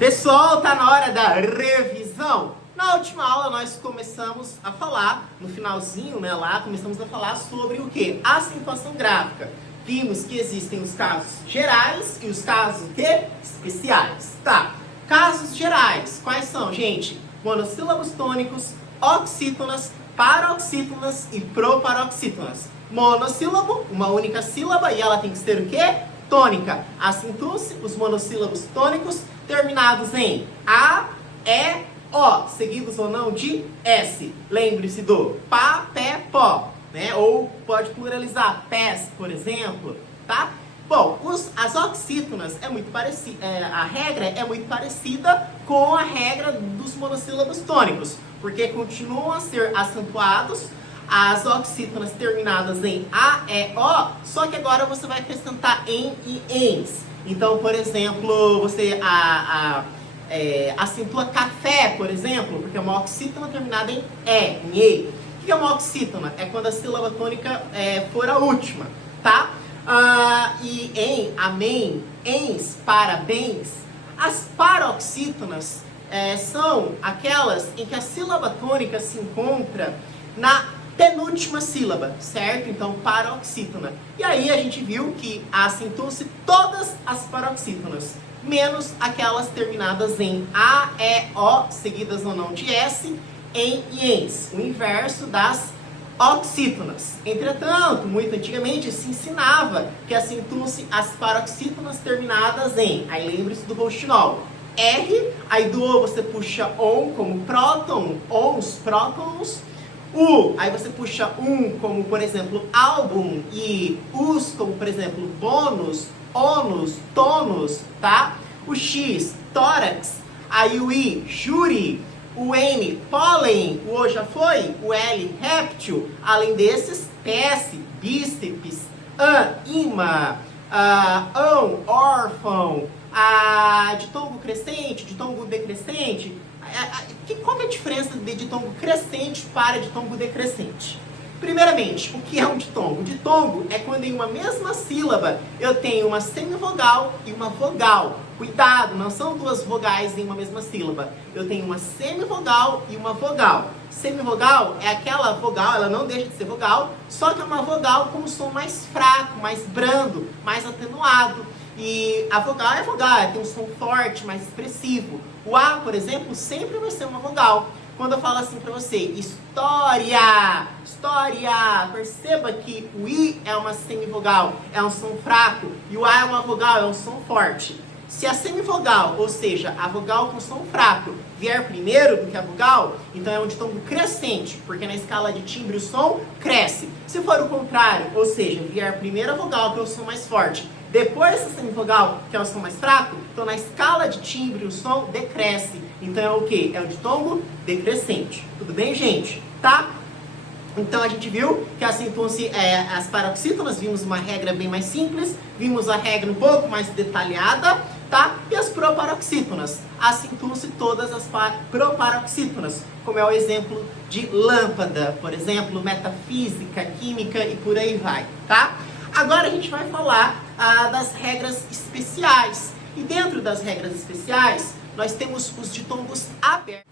Pessoal, tá na hora da revisão. Na última aula nós começamos a falar, no finalzinho, né, lá, começamos a falar sobre o que? Acentuação gráfica. Vimos que existem os casos gerais e os casos especiais. Tá, casos gerais, quais são, gente? Monossílabos tônicos, oxítonas, paroxítonas e proparoxítonas. Monossílabo, uma única sílaba, e ela tem que ser o quê? Tônica. Acentuam-se os monossílabos tônicos terminados em A, E, O, seguidos ou não de S. Lembre-se do pá, pé, pó, né? Ou pode pluralizar pés, por exemplo, tá? Bom, as oxítonas é muito parecida, a regra é muito parecida com a regra dos monossílabos tônicos, porque continuam a ser acentuados as oxítonas terminadas em A, E, O, só que agora você vai acrescentar em e ens. Então, por exemplo, você acentua café, por exemplo, porque é uma oxítona terminada em E. O que é uma oxítona? É quando a sílaba tônica for a última, tá? E em, amém, ens, parabéns. As paroxítonas são aquelas em que a sílaba tônica se encontra na penúltima sílaba, certo? Então, paroxítona. E aí a gente viu que acentuam-se todas as paroxítonas, menos aquelas terminadas em A, E, O, seguidas ou não de S, em e ens, o inverso das oxítonas. Entretanto, muito antigamente se ensinava que acentuam-se as paroxítonas terminadas em, aí lembre-se do rouxinol, R, aí do O você puxa ON como próton, ONs, prótons, U, aí você puxa como, por exemplo, álbum, e US, como, por exemplo, bônus, ônus, tônus, tá? O X, tórax, aí o I, júri, o N, pólen, o O já foi, o L, réptil, além desses, PS, bíceps, ima, órfão, ditongo crescente, ditongo decrescente. Qual que é a diferença de ditongo crescente para ditongo decrescente? Primeiramente, o que é um ditongo? Ditongo é quando em uma mesma sílaba eu tenho uma semivogal e uma vogal. Cuidado, não são duas vogais em uma mesma sílaba. Eu tenho uma semivogal e uma vogal. Semivogal é aquela vogal, ela não deixa de ser vogal, só que é uma vogal com um som mais fraco, mais brando, mais atenuado. E a vogal é vogal, ela tem um som forte, mais expressivo. O A, por exemplo, sempre vai ser uma vogal. Quando eu falo assim pra você, história, história, perceba que o I é uma semivogal, é um som fraco, e o A é uma vogal, é um som forte. Se a semivogal, ou seja, a vogal com som fraco, vier primeiro do que a vogal, então é um ditongo crescente, porque na escala de timbre o som cresce. Se for o contrário, ou seja, vier primeiro a vogal, que é o som mais forte, depois essa semivogal, que é o som mais fraco, então na escala de timbre o som decresce. Então é o que? É o ditongo decrescente. Tudo bem, gente? Tá? Então a gente viu que acentuam-se as paroxítonas, vimos uma regra bem mais simples, vimos a regra um pouco mais detalhada, tá? E as proparoxítonas, acentuam-se todas as proparoxítonas, como é o exemplo de lâmpada, por exemplo, metafísica, química e por aí vai, tá? Agora a gente vai falar das regras especiais. E dentro das regras especiais, nós temos os ditongos abertos.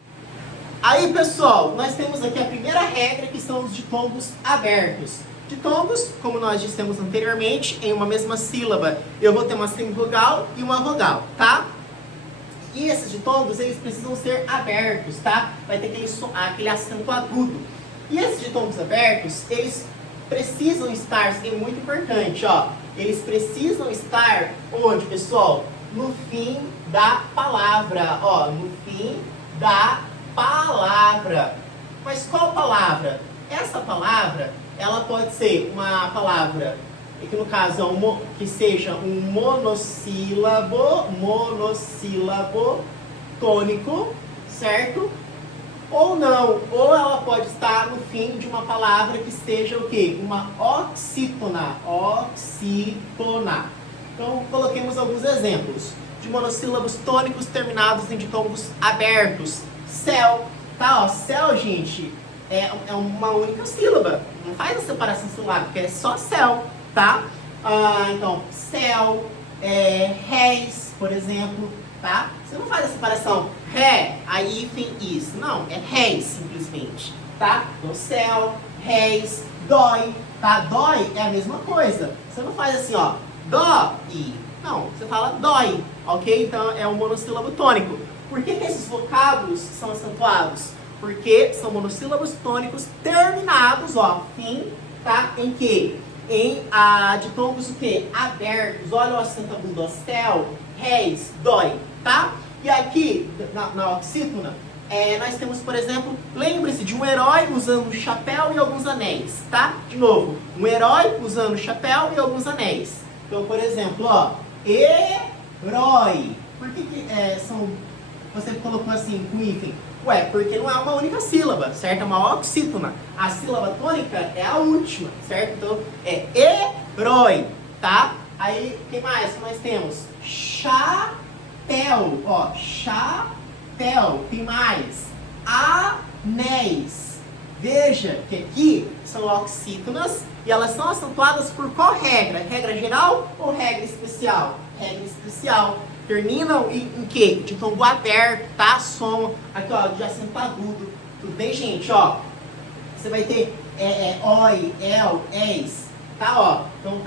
Aí, pessoal, nós temos aqui a primeira regra, que são os ditongos abertos. Ditongos, como nós dissemos anteriormente, em uma mesma sílaba, eu vou ter uma semivogal e uma vogal, tá? E esses ditongos, eles precisam ser abertos, tá? Vai ter aquele acento agudo. E esses ditongos abertos, eles precisam estar, isso é muito importante, ó. Eles precisam estar onde, pessoal? No fim da palavra, ó, no fim da palavra. Mas qual palavra? Essa palavra, ela pode ser uma palavra que no caso que seja um monossílabo tônico, certo? Ou não, ou ela pode estar no fim de uma palavra que seja o quê? Uma oxítona, Então, coloquemos alguns exemplos de monossílabos tônicos terminados em ditongos abertos. Céu, tá? Ó, céu, gente, é uma única sílaba. Não faz a separação silábica, é só céu, tá? Então, céu, réis, por exemplo, tá? Você não faz a separação ré, aí hífen, is. Não, é réis, simplesmente, tá? Do céu, réis, dói, tá? Dói é a mesma coisa. Você não faz assim, ó, dó e. Não, você fala dói, ok? Então é um monossílabo tônico. Por que esses vocábulos são acentuados? Porque são monossílabos tônicos terminados, ó, fim, tá? Em que? Em ditongos o quê? Abertos. Olha o acento agudo, ó, céu, réis, dói, tá? E aqui, na oxítona, nós temos, por exemplo, lembre-se de um herói usando um chapéu e alguns anéis, tá? De novo, um herói usando chapéu e alguns anéis. Então, por exemplo, ó, herói. Por que você colocou assim com hífen? Ué, porque não é uma única sílaba, certo? É uma oxítona. A sílaba tônica é a última, certo? Então, é herói, tá? Aí, o que mais que nós temos? Chapéu, ó, chapéu. Tem mais. Anéis. Veja que aqui são oxítonas e elas são acentuadas por qual regra? Regra geral ou regra especial? Regra especial. Terminam em quê? De tombo aberto, tá? Som, aqui ó, de acento agudo. Tudo bem, gente? Ó, você vai ter oi, el, eis, tá? Ó, então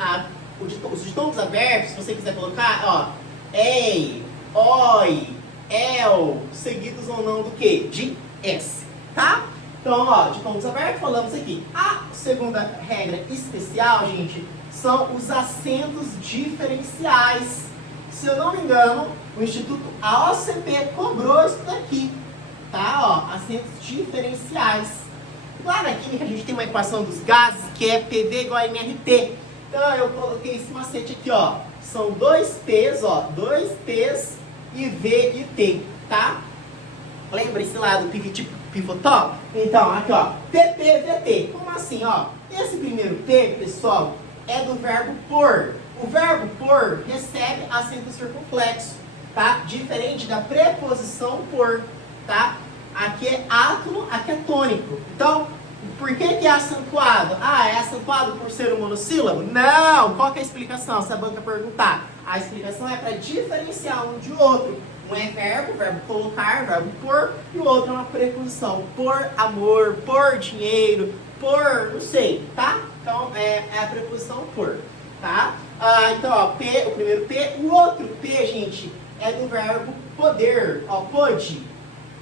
os ditombos abertos, se você quiser colocar, ó, ei, oi, el, seguidos ou não do quê? De s, tá? Então, ó, ditombos abertos, falamos aqui. A segunda regra especial, gente, são os acentos diferenciais. Se eu não me engano, o Instituto AOCP cobrou isso daqui, tá? Ó, acentos diferenciais. Lá na química a gente tem uma equação dos gases que é PV igual a MRT. Então eu coloquei esse macete aqui, ó. São dois P's, ó, dois P's e V e T, tá? Lembra-se lá do pivotó? Então, aqui, ó, PP, VT. Como assim, ó? Esse primeiro P, pessoal, é do verbo por. O verbo por recebe acento circunflexo, tá? Diferente da preposição por, tá? Aqui é átono, aqui é tônico. Então, por que é acentuado? Ah, é acentuado por ser um monossílabo? Não! Qual que é a explicação? Se a banca perguntar. A explicação é para diferenciar um de outro. Um é verbo colocar, verbo por, e o outro é uma preposição. Por amor, por dinheiro, por, não sei, tá? Então, é a preposição por, tá? Então, ó, P, o primeiro P, o outro P, gente, é do verbo poder, ó, pode.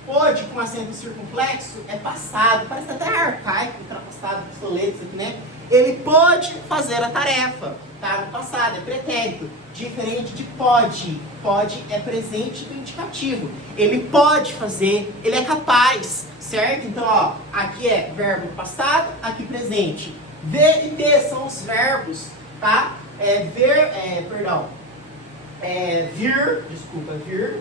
Pode com acento circunflexo é passado, parece até arcaico, ultrapassado, obsoleto isso aqui, né? Ele pode fazer a tarefa, tá? No passado, é pretérito, diferente de pode. Pode é presente do indicativo. Ele pode fazer, ele é capaz, certo? Então, ó, aqui é verbo passado, aqui presente. V e T são os verbos, tá? Vir,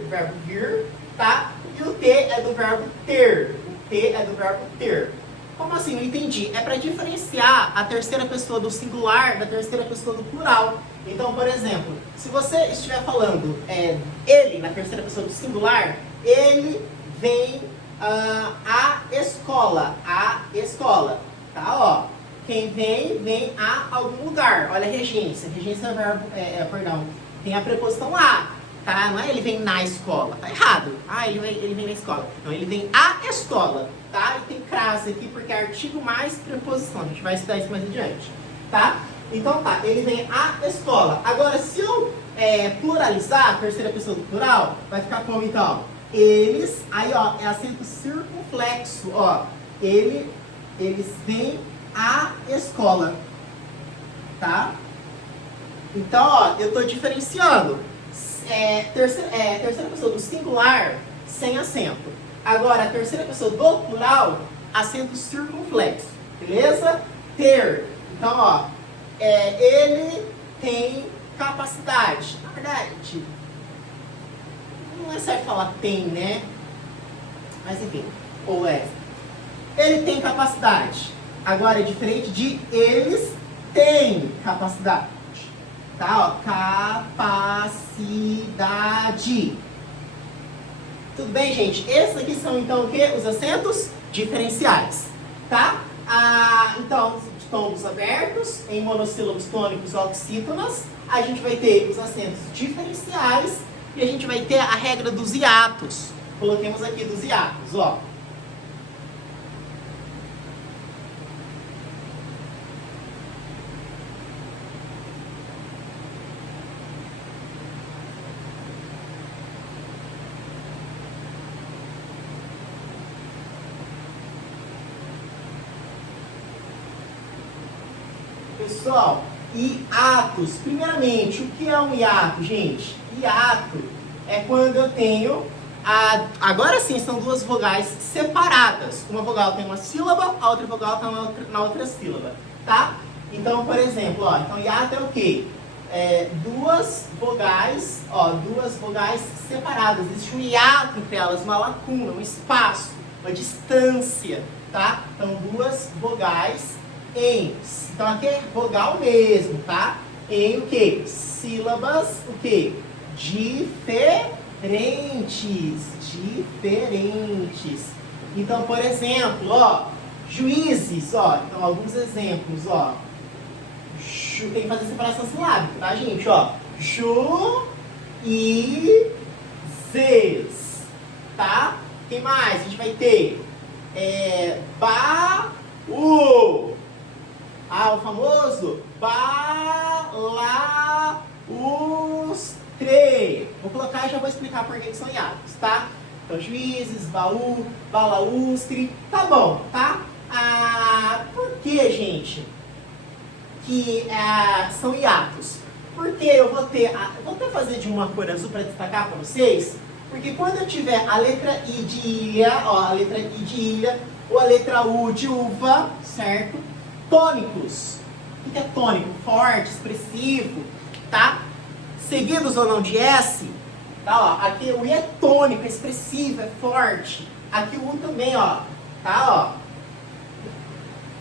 verbo vir, tá? E o T é do verbo ter. O T é do verbo ter. Como assim? Não entendi. É para diferenciar a terceira pessoa do singular da terceira pessoa do plural. Então, por exemplo, se você estiver falando ele na terceira pessoa do singular, ele vem à escola. A escola. Tá? Ó. Quem vem a algum lugar. Olha a regência. Regência é verbo, tem a preposição a. Tá? Não é ele vem na escola. Tá errado. Ele vem na escola. Não, ele vem à escola. Tá? E tem crase aqui porque é artigo mais preposição. A gente vai estudar isso mais adiante. Tá? Então tá, ele vem à escola. Agora, se eu pluralizar a terceira pessoa do plural, vai ficar como então? Eles, aí ó, é acento circunflexo, ó. Eles vêm à escola. Tá? Então, ó, eu tô diferenciando. Terceira pessoa do singular, sem acento. Agora, a terceira pessoa do plural, acento circunflexo. Beleza? Ter. Então, ó, ele tem capacidade. Na verdade, não é certo falar tem, né? Mas enfim, ou é. Ele tem capacidade. Agora é diferente de eles têm capacidade. Tá, ó, capacidade. Tudo bem, gente? Esses aqui são, então, o quê? Os acentos diferenciais, tá? Então, tombos abertos, em monossílabos tônicos oxítonas, a gente vai ter os acentos diferenciais E a gente vai ter a regra dos hiatos. Coloquemos aqui dos hiatos, ó. Pessoal, hiatos. Primeiramente, o que é um hiato, gente? Hiato é quando eu tenho... agora sim, são duas vogais separadas. Uma vogal tem uma sílaba, a outra vogal está na outra sílaba, tá? Então, por exemplo, ó, então hiato é o quê? Duas vogais separadas. Existe um hiato entre elas, uma lacuna, um espaço, uma distância, tá? Então, duas vogais em... Então, aqui é vogal mesmo, tá? Em o quê? Sílabas, o quê? Diferentes. Então, por exemplo, ó, juízes, ó, então alguns exemplos, ó. Tem que fazer separação silábica, tá, gente? Ó, juízes, tá? Quem mais? A gente vai ter baú. O famoso balaustre. Vou colocar e já vou explicar por que são hiatos, tá? Então, juízes, baú, balaustre. Tá bom, tá? Por que, gente, que são hiatos? Porque eu vou até fazer de uma cor azul para destacar para vocês. Porque quando eu tiver a letra I de ilha, ó, a letra I de ilha, ou a letra U de uva, certo? Tônicos. O que é tônico? Forte, expressivo, tá? Seguidos ou não de S, tá? Ó, aqui o I é tônico, é expressivo, é forte. Aqui o U também, ó, tá? Ó.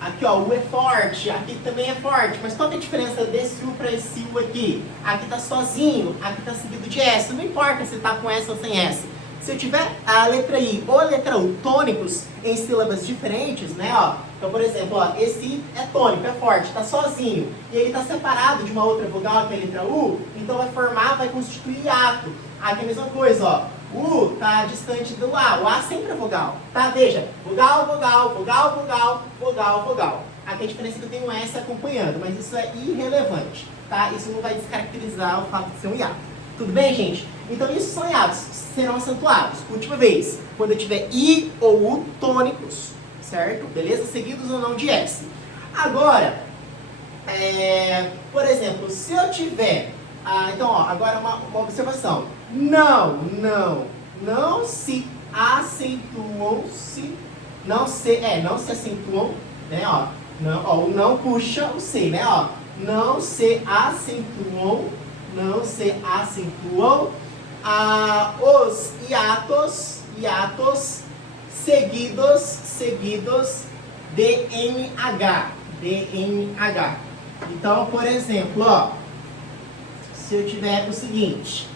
Aqui, ó, o U é forte, aqui também é forte. Mas qual que é a diferença desse U para esse U aqui? Aqui tá sozinho, aqui tá seguido de S. Não importa se tá com S ou sem S. Se eu tiver a letra I ou a letra U tônicos em sílabas diferentes, né, ó. Então, por exemplo, ó, esse I é tônico, é forte, tá sozinho. E ele tá separado de uma outra vogal, que é a letra U. Então vai constituir hiato. Aqui é a mesma coisa, ó. U tá distante do A. O A sempre é vogal, tá? Veja, vogal, vogal, vogal, vogal, vogal, vogal. Aqui a diferença é que eu tenho um S acompanhando, mas isso é irrelevante, tá? Isso não vai descaracterizar o fato de ser um hiato. Tudo bem, gente? Então, isso são hiatos, serão acentuados. Última vez, quando eu tiver I ou U tônicos, certo? Beleza? Seguidos ou não de S. Agora, por exemplo, se eu tiver... então, ó, agora uma observação. Não se acentuam, não se acentuam, né, ó. O não puxa o C, né, ó. Não se acentuam os hiatos seguidos de NH. Então, por exemplo, ó, se eu tiver o seguinte,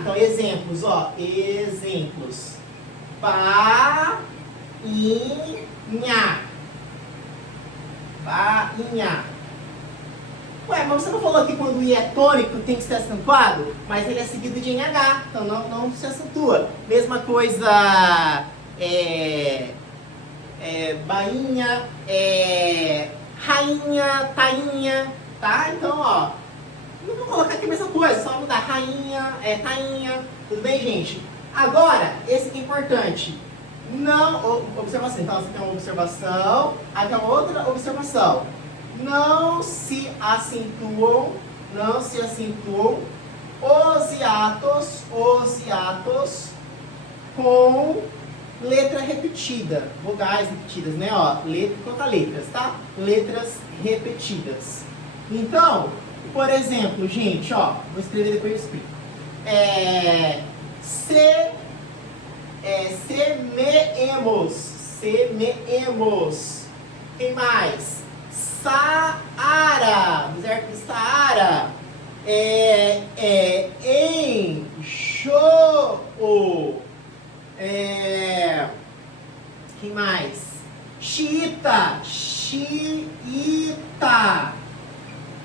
então exemplos, ó, bainha, Ué, mas você não falou que quando o I é tônico tem que ser acentuado? Mas ele é seguido de NH, então não se acentua. Mesma coisa, bainha, rainha, tainha, tá? Então, ó, não vou colocar aqui a mesma coisa, só mudar rainha, tainha, tudo bem, gente? Agora, esse aqui é importante. Observação, então você tem uma observação, aqui é uma outra observação. Não se acentuam os hiatos com letra repetida, vogais repetidas, né? Ó, conta letras, tá? Letras repetidas. Então, por exemplo, gente, ó, vou escrever depois eu explico. Semeemos. Quem mais? Saara, deserto de Saara, enxoo, quem mais? Xiita,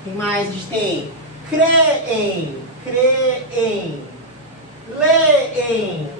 quem mais a gente tem? creem, leem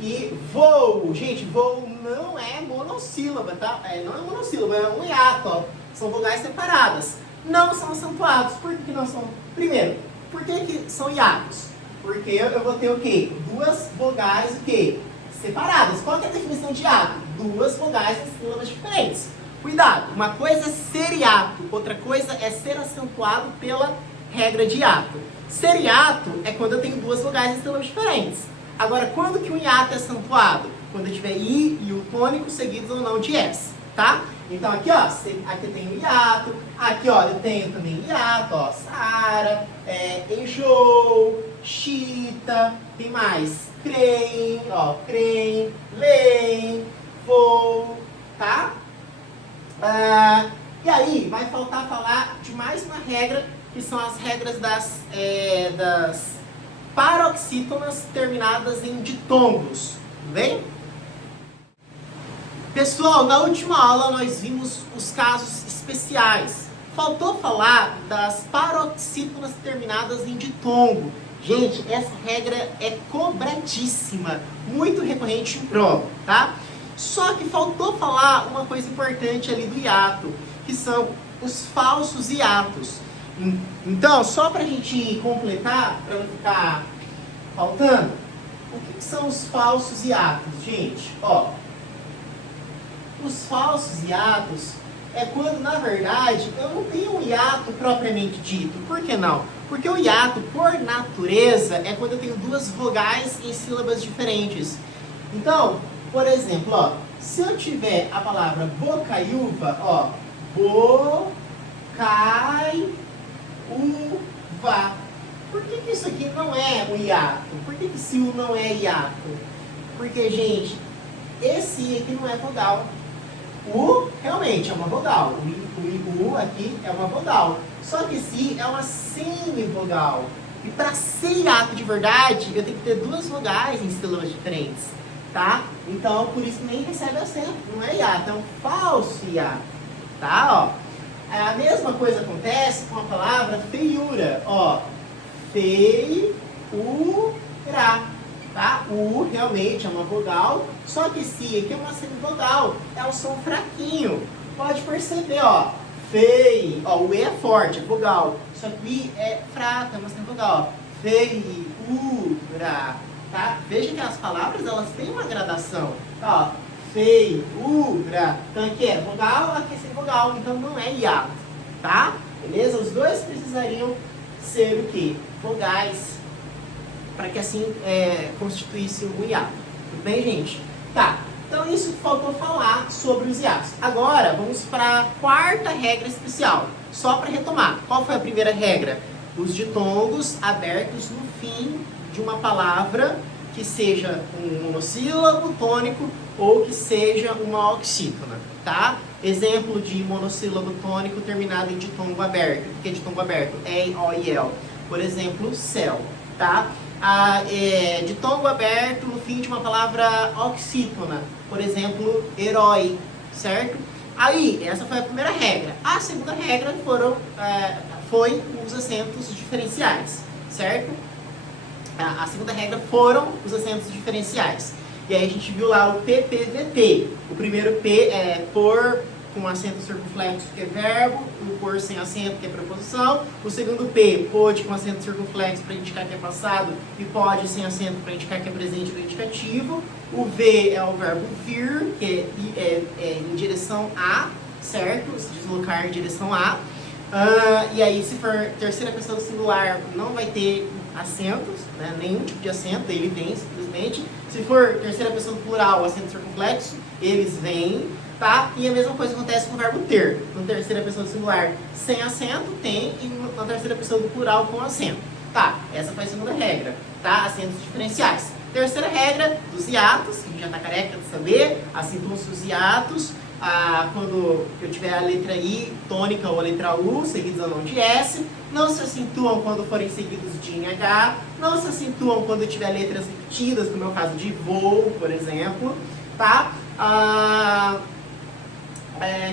e voo. Gente, voo não é monossílaba, tá? Não é monossílaba, é um hiato, ó. São vogais separadas. Não são acentuados. Por que não são? Primeiro, por que são hiatos? Porque eu vou ter o quê? Duas vogais o quê? Separadas. Qual que é a definição de hiato? Duas vogais em sílabas diferentes. Cuidado, uma coisa é ser hiato, outra coisa é ser acentuado pela regra de hiato. Ser hiato é quando eu tenho duas vogais em sílabas diferentes. Agora, quando que um hiato é acentuado? Quando eu tiver I e o tônico seguidos ou não de S, tá? Então aqui, ó, aqui eu tenho hiato, aqui, ó, eu tenho também hiato, ó, Sara, enjoo, chita, tem mais? Creem, ó, creem, leem, voo, tá? E aí, vai faltar falar de mais uma regra, que são as regras das paroxítonas terminadas em ditongos, tudo bem? Pessoal, na última aula nós vimos os casos especiais. Faltou falar das paroxítonas terminadas em ditongo. Gente, essa regra é cobradíssima, muito recorrente em prova, tá? Só que faltou falar uma coisa importante ali do hiato, que são os falsos hiatos. Então, só para a gente completar, para não ficar faltando, o que são os falsos hiatos, gente? Ó, os falsos hiatos é quando, na verdade, eu não tenho um hiato propriamente dito. Por que não? Porque o hiato, por natureza, é quando eu tenho duas vogais em sílabas diferentes. Então, por exemplo, ó, se eu tiver a palavra bocaiúva, ó, bocaiúva. Por que isso aqui não é um hiato? Por que esse U não é hiato? Porque, gente, esse I aqui não é vogal. O realmente é uma vogal. O U aqui é uma vogal. Só que esse I é uma semivogal. E para ser hiato de verdade, eu tenho que ter duas vogais em sílabas diferentes. Tá? Então, por isso nem recebe acento. Não é hiato, é um falso hiato. Tá? Ó. A mesma coisa acontece com a palavra feiura. Ó. Feiura. Tá? O U realmente é uma vogal, só que esse I aqui é uma semivogal, é um som fraquinho. Pode perceber, ó, fei, ó, o E é forte, é vogal, só que o I é fraco, é uma semivogal, ó, feiura, tá? Veja que as palavras, elas têm uma gradação, ó, feiura, então aqui é vogal, aqui é semivogal, então não é hiato, tá? Beleza? Os dois precisariam ser o quê? Vogais, para que assim constituísse um hiato. Tudo bem, gente? Tá, então isso que faltou falar sobre os hiatos. Agora, vamos para a quarta regra especial. Só para retomar, qual foi a primeira regra? Os ditongos abertos no fim de uma palavra que seja um monossílabo tônico ou que seja uma oxítona, tá? Exemplo de monossílabo tônico terminado em ditongo aberto. O que é ditongo aberto? E, O e El. Por exemplo, céu, tá? Ditongo aberto no fim de uma palavra oxítona, por exemplo, herói, certo? Aí, essa foi a primeira regra. A segunda regra foi os acentos diferenciais, certo? A segunda regra foram os acentos diferenciais. E aí a gente viu lá o PPVT. O primeiro P é por com acento circunflexo, que é verbo, o por sem acento, que é preposição. O segundo P, pode com acento circunflexo para indicar que é passado e pode sem acento para indicar que é presente ou indicativo. O V é o verbo vir, que é em direção a, certo? Se deslocar em direção a. E aí, se for terceira pessoa do singular, não vai ter acentos, né? Nenhum tipo de acento, ele vem simplesmente. Se for terceira pessoa do plural, acento circunflexo, eles vêm. Tá? E a mesma coisa acontece com o verbo ter. Na terceira pessoa do singular, sem acento, tem, e na terceira pessoa do plural, com acento. Tá, essa foi a segunda regra, tá? Acentos diferenciais. Terceira regra, dos hiatos, que a gente já tá careca de saber, acentuam-se os hiatos, quando eu tiver a letra I tônica ou a letra U, seguidos ou não de S, não se acentuam quando forem seguidos de NH, não se acentuam quando tiver letras repetidas, no meu caso de voo, por exemplo, tá?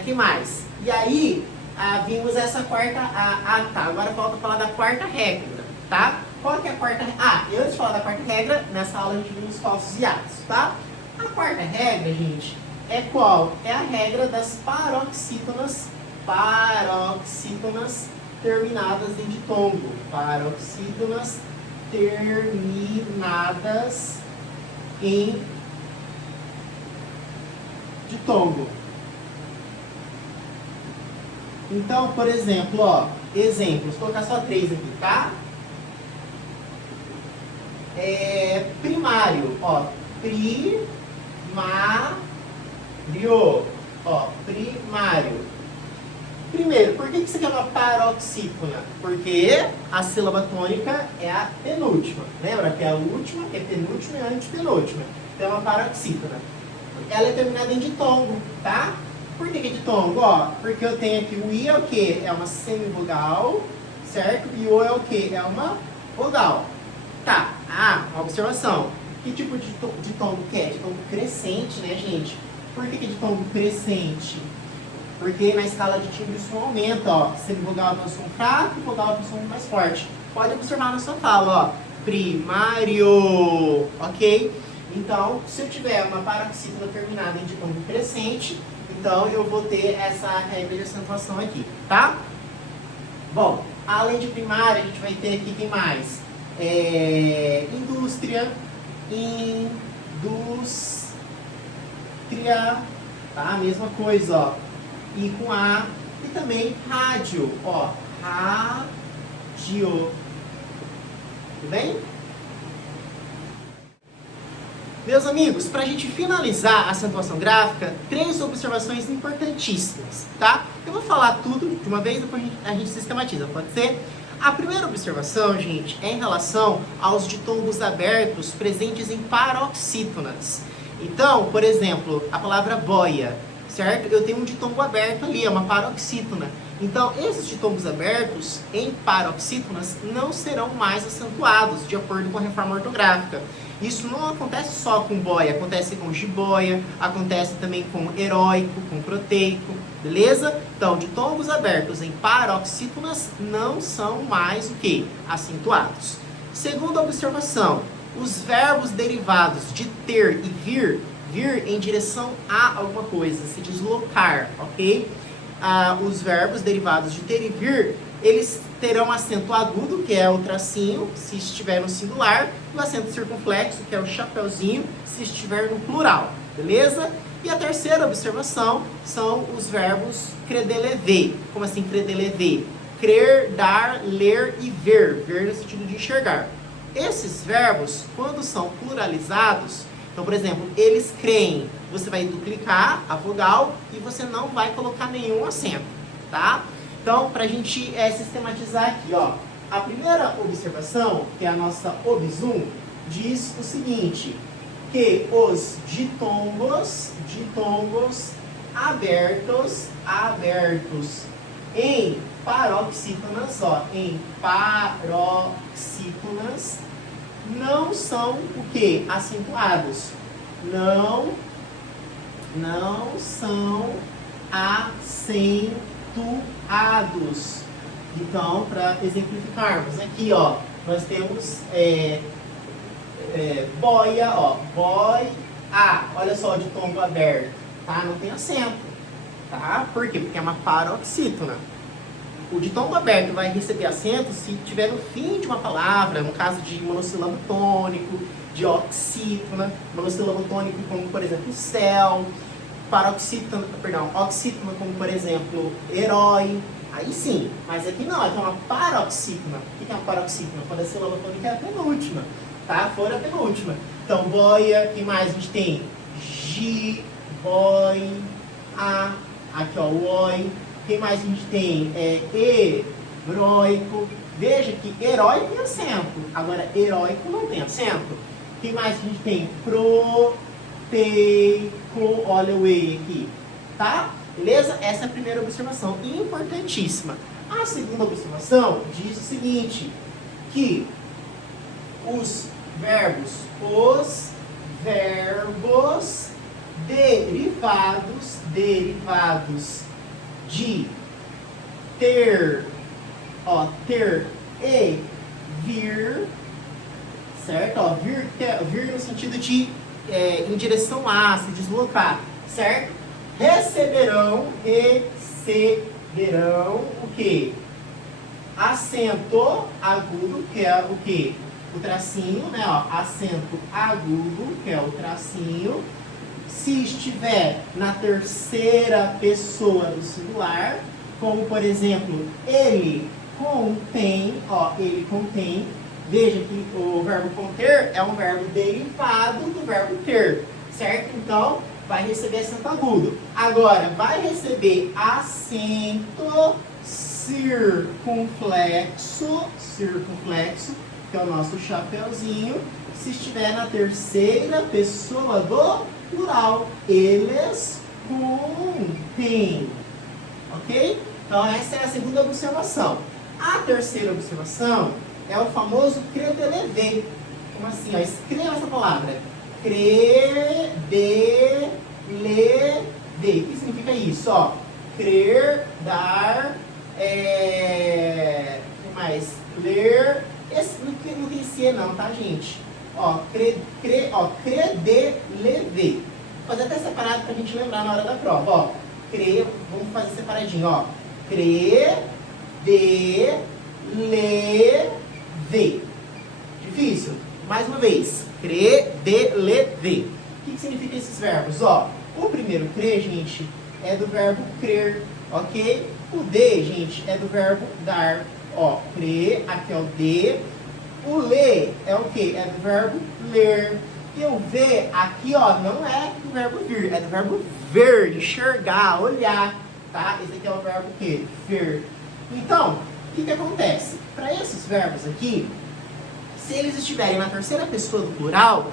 Que mais? E aí, vimos essa quarta... tá, agora falta falar da quarta regra. tá? Qual que é a quarta regra? Ah, e antes de falar da quarta regra, nessa aula a gente viu os falsos hiatos, tá? A quarta regra, gente, é qual? É a regra das paroxítonas terminadas em ditongo. Paroxítonas terminadas em ditongo. Então, por exemplo, ó, exemplos, vou colocar só 3 aqui, tá? Primário, ó, primário, ó, primário. Primeiro, por que isso aqui é uma paroxítona? Porque a sílaba tônica é a penúltima. Lembra que é a última, é penúltima e a antepenúltima. Então é uma paroxítona. Ela é terminada em ditongo, tá? Por que ditongo? Ó, porque eu tenho aqui o I é o quê? É uma semivogal, certo? E o é o quê? É uma vogal. Tá, uma observação. Que tipo de ditongo que é? Ditongo crescente, né, gente? Por que ditongo crescente? Porque na escala de timbre o som aumenta, ó. Semivogal tem um som fraco e vogal tem um som mais forte. Pode observar na sua fala, ó. Primário, ok? Então, se eu tiver uma paroxítona terminada em ditongo crescente, então eu vou ter essa regra de acentuação aqui, tá? Bom, além de primária, a gente vai ter aqui quem mais? Indústria, tá? Mesma coisa, ó. E com A, e também rádio, ó. Rádio. Tudo bem? Meus amigos, para a gente finalizar a acentuação gráfica, 3 observações importantíssimas, tá? Eu vou falar tudo de uma vez, depois a gente sistematiza, pode ser? A primeira observação, gente, é em relação aos ditongos abertos presentes em paroxítonas. Então, por exemplo, a palavra boia, certo? Eu tenho um ditongo aberto ali, é uma paroxítona. Então, esses ditongos abertos em paroxítonas não serão mais acentuados, de acordo com a reforma ortográfica. Isso não acontece só com boia, acontece com jiboia, acontece também com heróico, com proteico, beleza? Então, ditongos abertos em paroxítonas não são mais o que? Acentuados. Segunda observação, os verbos derivados de ter e vir em direção a alguma coisa, se deslocar, ok? Os verbos derivados de ter e vir, eles terão acento agudo, que é o tracinho, se estiver no singular, e o acento circunflexo, que é o chapeuzinho, se estiver no plural, beleza? E a terceira observação são os verbos credelever. Como assim credelever? Crer, dar, ler e ver. Ver no sentido de enxergar. Esses verbos, quando são pluralizados, então, por exemplo, eles creem, você vai duplicar a vogal e você não vai colocar nenhum acento, tá? Então, para a gente sistematizar aqui, ó, a primeira observação, que é a nossa obsum, diz o seguinte, que os ditongos abertos em paroxítonas, ó, em paroxítonas, não são o que? Acentuados. Não são acentuados. Então, para exemplificarmos, aqui, ó, nós temos boia, ó, boia, olha só o ditongo aberto, tá? Não tem acento, tá? Por quê? Porque é uma paroxítona. O ditongo aberto vai receber acento se tiver no fim de uma palavra, no caso de monossílabo tônico, de oxítona, monossílabo tônico como, por exemplo, céu, paroxítona, oxítona como, por exemplo, herói. Aí sim, mas aqui não, aqui é uma paroxítona. O que é uma paroxítona? Quando a sílaba tônica é a penúltima, tá? For a penúltima. Então, boia, que mais a gente tem? Boi, aqui ó, o oi. Quem mais a gente tem? Heróico. Veja que herói tem acento. Agora, heróico não tem acento. Quem mais a gente tem? Proteico. Olha o E aqui. Tá? Beleza? Essa é a primeira observação. Importantíssima. A segunda observação diz o seguinte. Que os verbos derivados de ter e vir, certo? Ó, vir no sentido de em direção a, se deslocar, certo? Receberão o quê? Acento agudo, que é o quê? O tracinho, né? Ó, acento agudo, que é o tracinho. Se estiver na terceira pessoa do singular, como por exemplo, ele contém, ó, ele contém. Veja que o verbo conter é um verbo derivado do verbo ter, certo? Então, vai receber acento agudo. Agora, vai receber acento circunflexo, que é o nosso chapeuzinho, se estiver na terceira pessoa do plural. Eles contêm. Ok? Então, essa é a segunda observação. A terceira observação é o famoso credelever. Como assim? Ó, escreva essa palavra. Credelever. O que significa isso? Ó, crer, dar, o que mais? Ler. Esse não tem C não, tá, gente? Ó, credelever. Vou fazer até separado pra gente lembrar na hora da prova. Ó, vamos fazer separadinho, ó. Credelever. Difícil? Mais uma vez. Credelever. O que significa esses verbos? Ó, o primeiro crer, gente, é do verbo crer, ok? O de, gente, é do verbo dar. Ó, crer, aqui é o de. O ler é o quê? É do verbo ler. E o ver, aqui, ó, não é do verbo vir, é do verbo ver, enxergar, olhar, tá? Esse aqui é o verbo o quê? Ver. Então, o que acontece? Para esses verbos aqui, se eles estiverem na terceira pessoa do plural,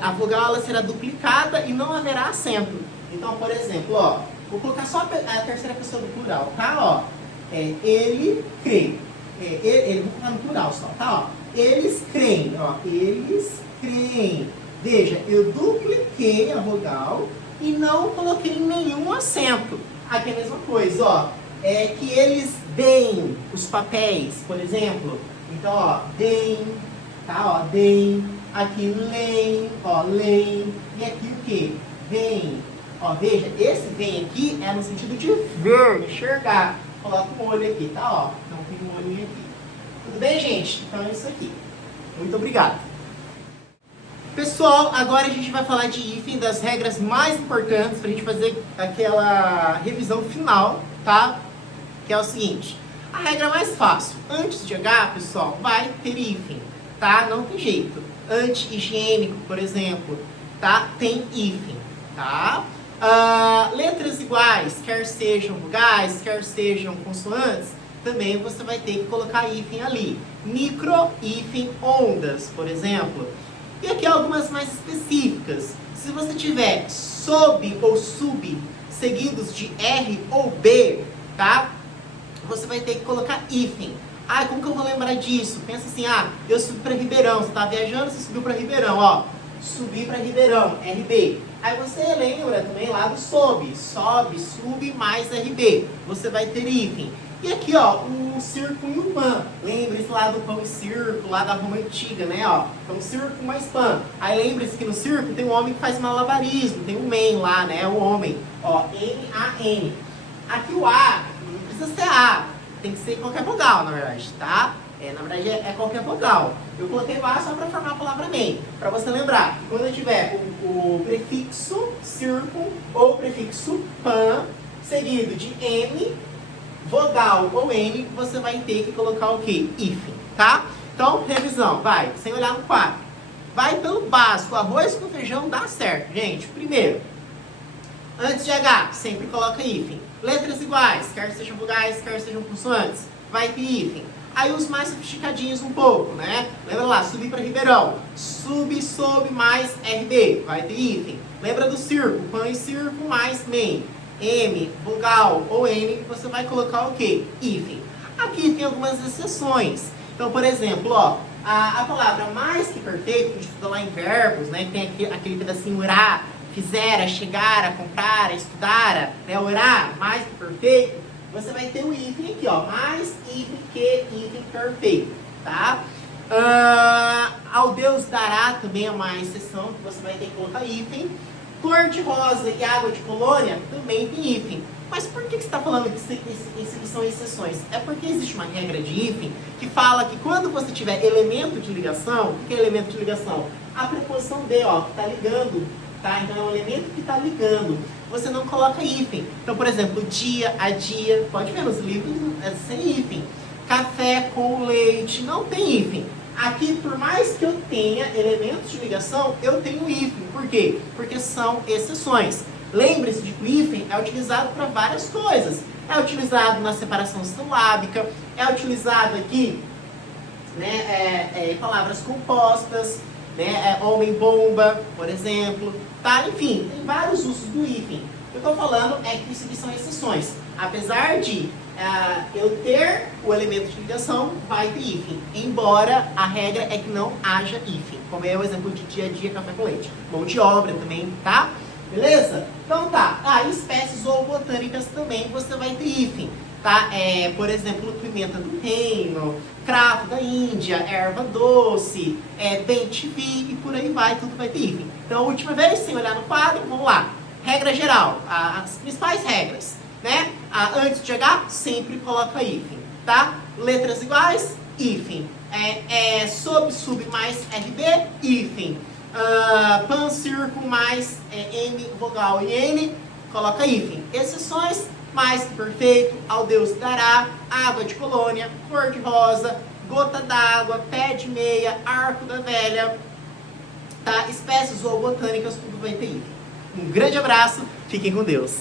a vogal ela será duplicada e não haverá acento. Então, por exemplo, ó, vou colocar só a terceira pessoa do plural, tá? Ó, ele crê. Vou colocar no plural só, tá? Ó, eles creem, ó, eles creem. Veja, eu dupliquei a vogal e não coloquei nenhum acento. Aqui é a mesma coisa, ó. Que eles deem os papéis, por exemplo. Então, ó, deem, tá? Ó, deem. Aqui, leem, ó, leem. E aqui o quê? Vem. Ó, veja, esse vem aqui é no sentido de ver, enxergar. Coloca um olho aqui, tá? Ó, então tem um olhinho aqui. Tudo bem, gente? Então é isso aqui. Muito obrigado. Pessoal, agora a gente vai falar de hífen, das regras mais importantes para a gente fazer aquela revisão final, tá? Que é o seguinte. A regra mais fácil. Antes de H, pessoal, vai ter hífen, tá? Não tem jeito. Anti-higiênico, por exemplo, tá? Tem hífen, tá? Letras iguais, quer sejam vogais, quer sejam consoantes, também você vai ter que colocar hífen ali. Micro, hífen, ondas, por exemplo. E aqui algumas mais específicas. Se você tiver sob ou sub seguidos de R ou B, tá? Você vai ter que colocar hífen. Como que eu vou lembrar disso? Pensa assim, eu subi para Ribeirão. Você está viajando, você subiu para Ribeirão, ó. Subi para Ribeirão, RB. Aí você lembra também lá do sobe, sub mais RB. Você vai ter hífen. E aqui, ó, o circo e o pan. Lembre-se lá do pão e circo, lá da Roma Antiga, né, ó. Então, circo mais pan. Aí lembre-se que no circo tem um homem que faz malabarismo, tem um man lá, né, o homem. Ó, M-A-N. Aqui o A, não precisa ser A, tem que ser qualquer vogal, na verdade, tá? Na verdade é qualquer vogal. Eu coloquei o A só para formar a palavra man. Para você lembrar que quando eu tiver o prefixo circo ou o prefixo pan, seguido de M, vogal ou N, você vai ter que colocar o quê? Hífen, tá? Então, revisão, vai, sem olhar no quadro. Vai pelo básico, arroz com feijão dá certo, gente. Primeiro, antes de H, sempre coloca hífen. Letras iguais, quer sejam vogais, quer sejam consoantes, vai ter hífen. Aí os mais sofisticadinhos um pouco, né? Lembra lá, subir para Ribeirão. Sub, sob, mais RB, vai ter hífen. Lembra do circo, pan e circo mais man. M, vogal ou N, você vai colocar o quê? Hífen. Aqui tem algumas exceções. Então, por exemplo, ó, a palavra mais que perfeito, que a gente estuda lá em verbos, né? Tem aquele pedacinho orar, fizera, chegara, comprara, estudara, né? Orar, mais que perfeito, você vai ter o hífen aqui, ó. Mais hífen que hífen perfeito. tá? Ao Deus dará também é uma exceção que você vai ter que colocar hífen. Cor de rosa e água de colônia também tem hífen. Mas por que você está falando que isso são exceções? É porque existe uma regra de hífen que fala que quando você tiver elemento de ligação, o que é elemento de ligação? A preposição de, ó, que está ligando, tá? Então é um elemento que está ligando. Você não coloca hífen. Então, por exemplo, dia a dia, pode ver nos livros, é sem hífen. Café com leite, não tem hífen. Aqui, por mais que eu tenha elementos de ligação, eu tenho hífen. Por quê? Porque são exceções. Lembre-se de que o hífen é utilizado para várias coisas. É utilizado na separação silábica, é utilizado aqui, né, em palavras compostas, né, homem-bomba, por exemplo, tá? Enfim, tem vários usos do hífen. O que eu estou falando é que isso aqui são exceções. Apesar de eu ter o elemento de ligação, vai ter hífen. Embora a regra é que não haja hífen. Como é o exemplo de dia a dia, café com leite. Mão de obra também, tá? Beleza? Então tá. Espécies zoobotânicas também você vai ter hífen. Tá? Por exemplo, pimenta do reino, cravo da Índia, erva doce, bem-te-vi e por aí vai, tudo vai ter hífen. Então, a última vez, sem olhar no quadro, vamos lá. Regra geral, as principais regras, né? Antes de H, sempre coloca hífen, tá? Letras iguais, hífen. Sub mais RB, hífen. Pan, círculo mais M, vogal e N, coloca hífen. Exceções, mais que perfeito, ao Deus dará, água de colônia, cor de rosa, gota d'água, pé de meia, arco da velha, tá? Espécies zoobotânicas, tudo vai ter hífen. Um grande abraço, fiquem com Deus.